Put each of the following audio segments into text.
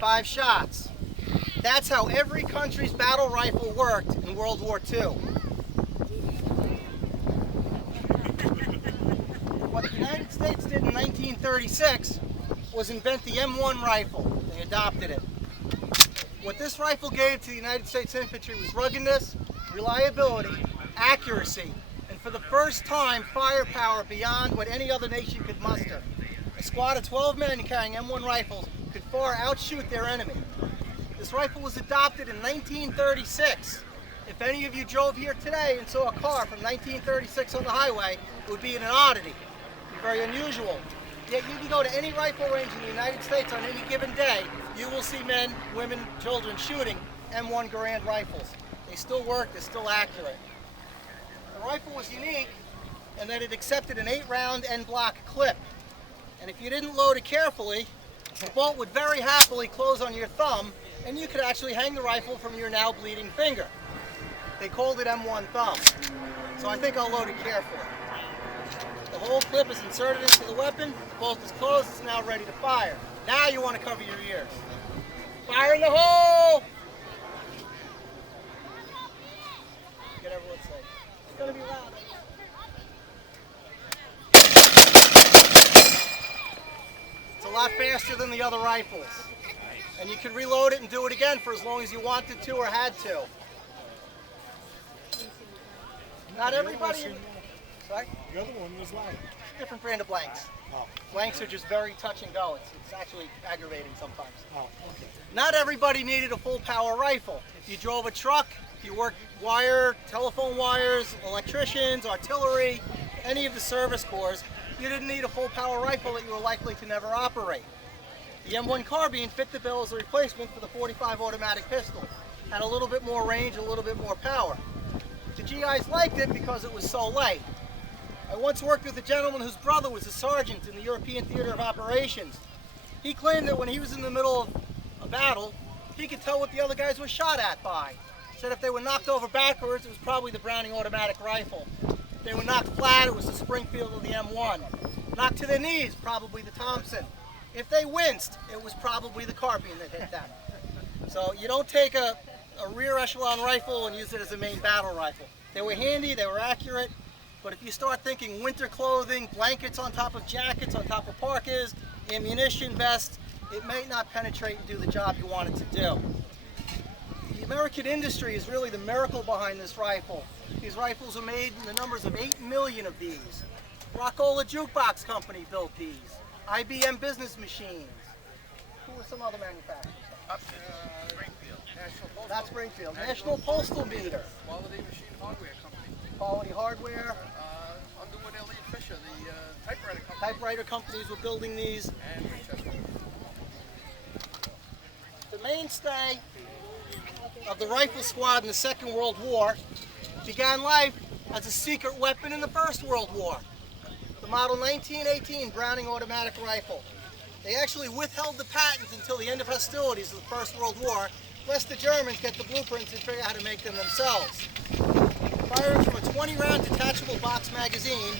Five shots. That's how every country's battle rifle worked in World War II. What the United States did in 1936 was invent the M1 rifle. They adopted it. What this rifle gave to the United States infantry was ruggedness, reliability, accuracy, and for the first time, firepower beyond what any other nation could muster. A squad of 12 men carrying M1 rifles could far outshoot their enemy. This rifle was adopted in 1936. If any of you drove here today and saw a car from 1936 on the highway, it would be an oddity. It would be very unusual. Yet you can go to any rifle range in the United States on any given day, you will see men, women, children shooting M1 Garand rifles. They still work, they're still accurate. The rifle was unique in that it accepted an 8-round end block clip. And if you didn't load it carefully, the bolt would very happily close on your thumb, and you could actually hang the rifle from your now bleeding finger. They called it M1 thumb. So I think I'll load it carefully. The whole clip is inserted into the weapon, the bolt is closed, it's now ready to fire. Now you want to cover your ears. Fire in the hole! Get everyone safe. It's going to be loud. It's a lot faster than the other rifles. And you can reload it and do it again for as long as you wanted to or had to. Not everybody... Sorry? The other one was light. Different brand of blanks. Oh. Blanks are just very touch and go. It's actually aggravating sometimes. Oh, okay. Not everybody needed a full power rifle. If you drove a truck, if you worked wire, telephone wires, electricians, artillery, any of the service corps, you didn't need a full power rifle that you were likely to never operate. The M1 Carbine fit the bill as a replacement for the .45 automatic pistol. Had a little bit more range, a little bit more power. The GIs liked it because it was so light. I once worked with a gentleman whose brother was a sergeant in the European Theater of Operations. He claimed that when he was in the middle of a battle, he could tell what the other guys were shot at by. He said if they were knocked over backwards, it was probably the Browning automatic rifle. If they were knocked flat, it was the Springfield or the M1. Knocked to their knees, probably the Thompson. If they winced, it was probably the Carbine that hit them. So you don't take a rear echelon rifle and use it as a main battle rifle. They were handy, they were accurate, but if you start thinking winter clothing, blankets on top of jackets, on top of parkas, ammunition vests, it may not penetrate and do the job you want it to do. The American industry is really the miracle behind this rifle. These rifles are made in the numbers of 8 million of these. Rockola Jukebox Company built these. IBM Business Machines. Who are some other manufacturers? Springfield. Not Springfield. National Postal Meter. Quality Machine Hardware Company. Quality Hardware. Underwood Elliott Fisher, the typewriter company. Typewriter companies were building these. And Winchester. To mainstay of the rifle squad in the Second World War, began life as a secret weapon in the First World War. The model 1918 Browning automatic rifle. They actually withheld the patent until the end of hostilities of the First World War, lest the Germans get the blueprints and figure out how to make them themselves. Firing from a 20-round detachable box magazine,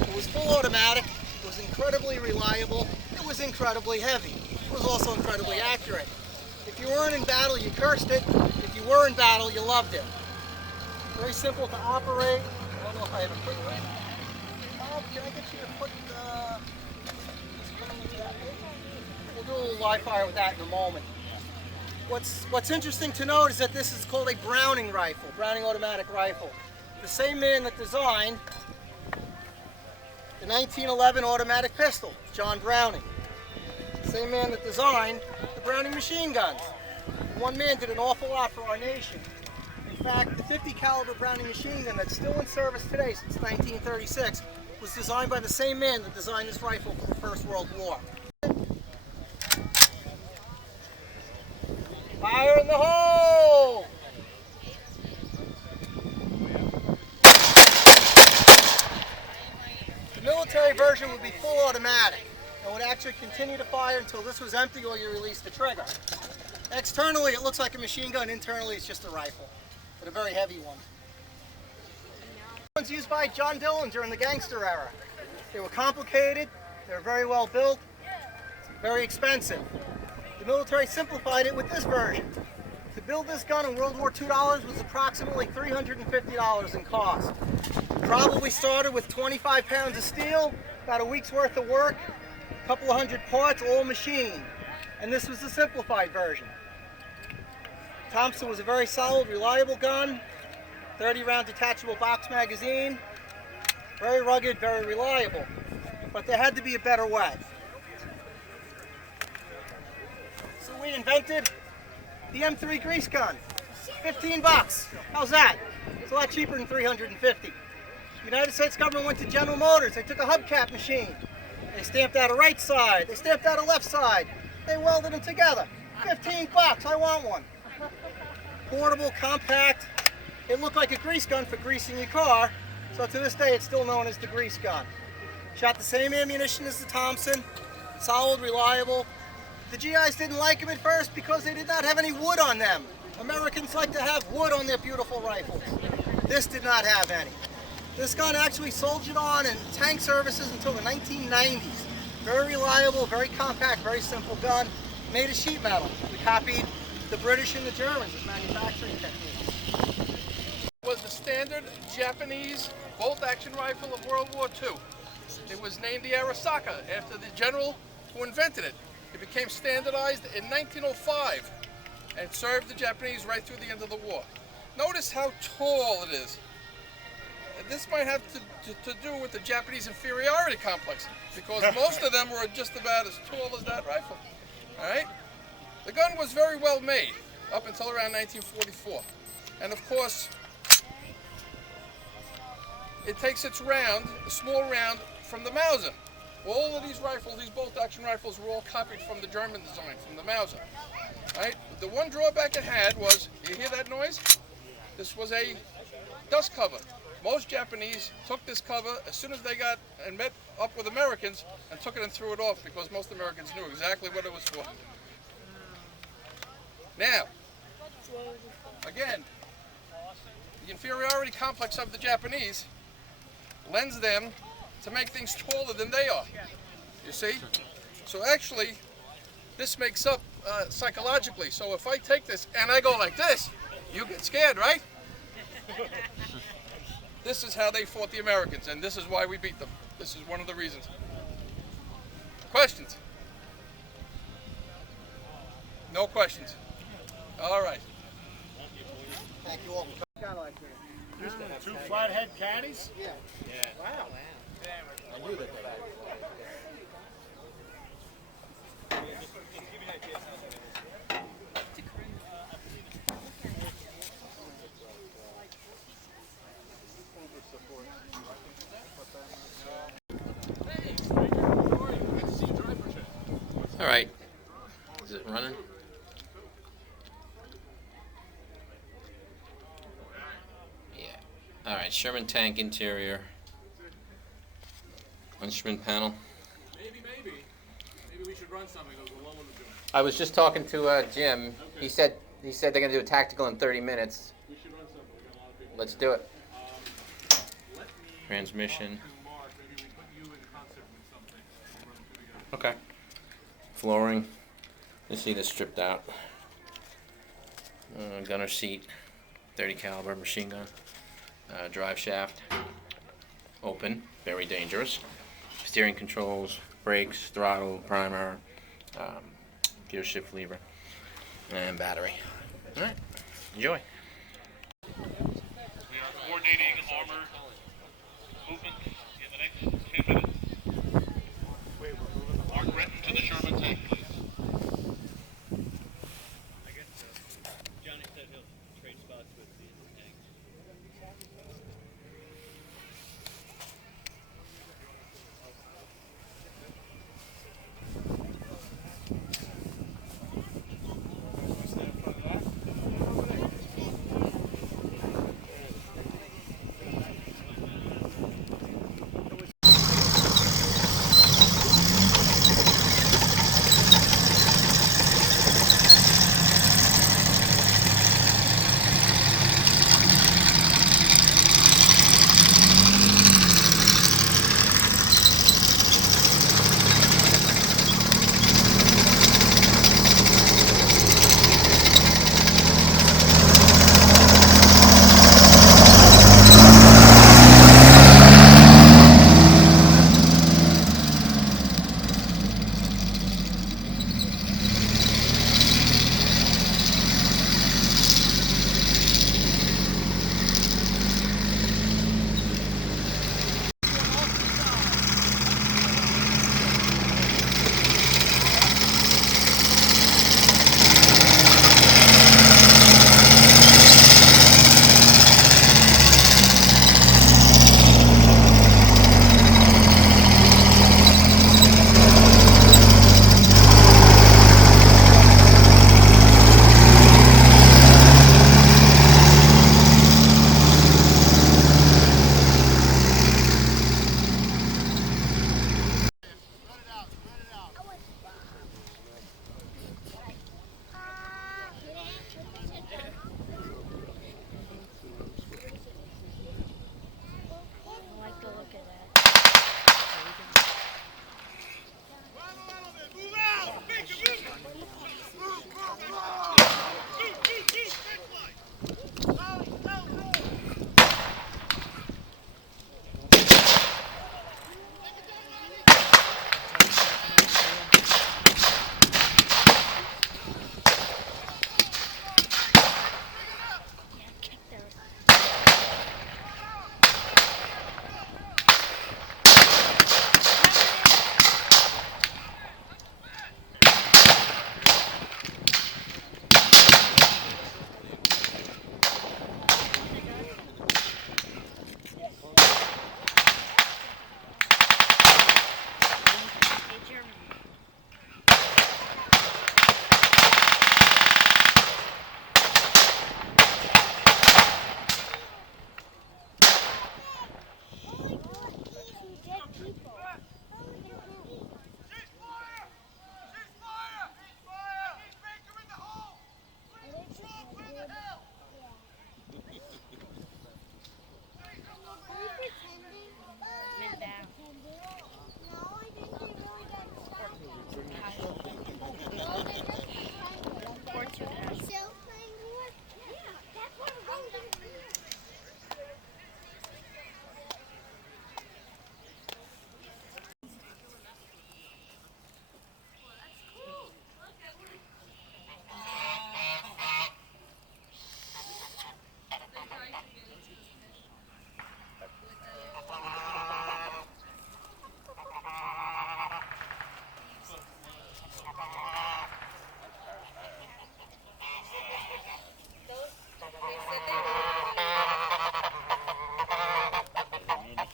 it was full automatic, it was incredibly reliable, it was incredibly heavy, it was also incredibly accurate. If you weren't in battle, you cursed it. If you were in battle, you loved it. Very simple to operate. I don't know if I have a quick one. Can I get you to put we'll do a little live fire with that in a moment. What's interesting to note is that this is called a Browning rifle, Browning automatic rifle. The same man that designed the 1911 automatic pistol, John Browning. The same man that designed the Browning machine guns. One man did an awful lot for our nation. In fact, the 50 caliber Browning machine gun that's still in service today since 1936 was designed by the same man that designed this rifle for the First World War. Fire in the hole! The military version would be full automatic and would actually continue to fire until this was empty or you released the trigger. Externally it looks like a machine gun, internally it's just a rifle, but a very heavy one. Ones used by John Dillon during the gangster era. They were complicated, they were very well built, very expensive. The military simplified it with this version. To build this gun in World War II dollars was approximately $350 in cost. Probably started with 25 pounds of steel, about a week's worth of work, a couple of hundred parts, all machined. And this was the simplified version. Thompson was a very solid, reliable gun, 30-round detachable box magazine, very rugged, very reliable. But there had to be a better way. So we invented the M3 Grease Gun. 15 bucks. How's that? It's a lot cheaper than 350. The United States government went to General Motors. They took a hubcap machine. They stamped out a right side. They stamped out a left side. They welded them together. 15 bucks. I want one. Portable, compact. It looked like a grease gun for greasing your car. So to this day, it's still known as the Grease Gun. Shot the same ammunition as the Thompson. Solid, reliable. The GIs didn't like them at first because they did not have any wood on them. Americans like to have wood on their beautiful rifles. This did not have any. This gun actually soldiered on in tank services until the 1990s. Very reliable, very compact, very simple gun. Made of sheet metal. We copied the British and the Germans as manufacturing techniques. It was the standard Japanese bolt-action rifle of World War II. It was named the Arisaka after the general who invented it. It became standardized in 1905 and served the Japanese right through the end of the war. Notice how tall it is. This might have to do with the Japanese inferiority complex because most of them were just about as tall as that rifle. All right? The gun was very well made up until around 1944. And of course, it takes its round, a small round, from the Mauser. All of these rifles, these bolt-action rifles, were all copied from the German design, from the Mauser. Right? The one drawback it had was, you hear that noise? This was a dust cover. Most Japanese took this cover as soon as they got and met up with Americans and took it and threw it off because most Americans knew exactly what it was for. Now, again, the inferiority complex of the Japanese lends them to make things taller than they are, you see? So actually, this makes up psychologically. So if I take this and I go like this, you get scared, right? This is how they fought the Americans, and this is why we beat them. This is one of the reasons. Questions? No questions. All right. Thank you all. Two flathead caddies? Yeah. Wow. I knew that. All right. Is it running? Alright, Sherman tank interior. Instrument panel. Maybe we should run something because we're low on the joint. I was just talking to Jim. He said they're gonna do a tactical in 30 minutes. We should run something. We got a lot of people. Let's do it. Let me Transmission. talk to Mark. Maybe we put you in concert with something. We'll run two together. Okay. Flooring. You see this stripped out. Gunner seat. 30 caliber machine gun. Drive shaft. Open. Very dangerous. Steering controls. Brakes. Throttle. Primer. Gear shift lever. And battery. Alright. Enjoy. We are coordinating armor movement in the next 10 minutes. Mark Renton to the Sherman tank, please. I guess Johnny said he'll trade spots with the tanks. And you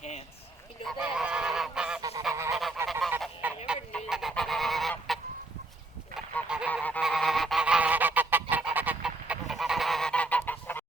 can't.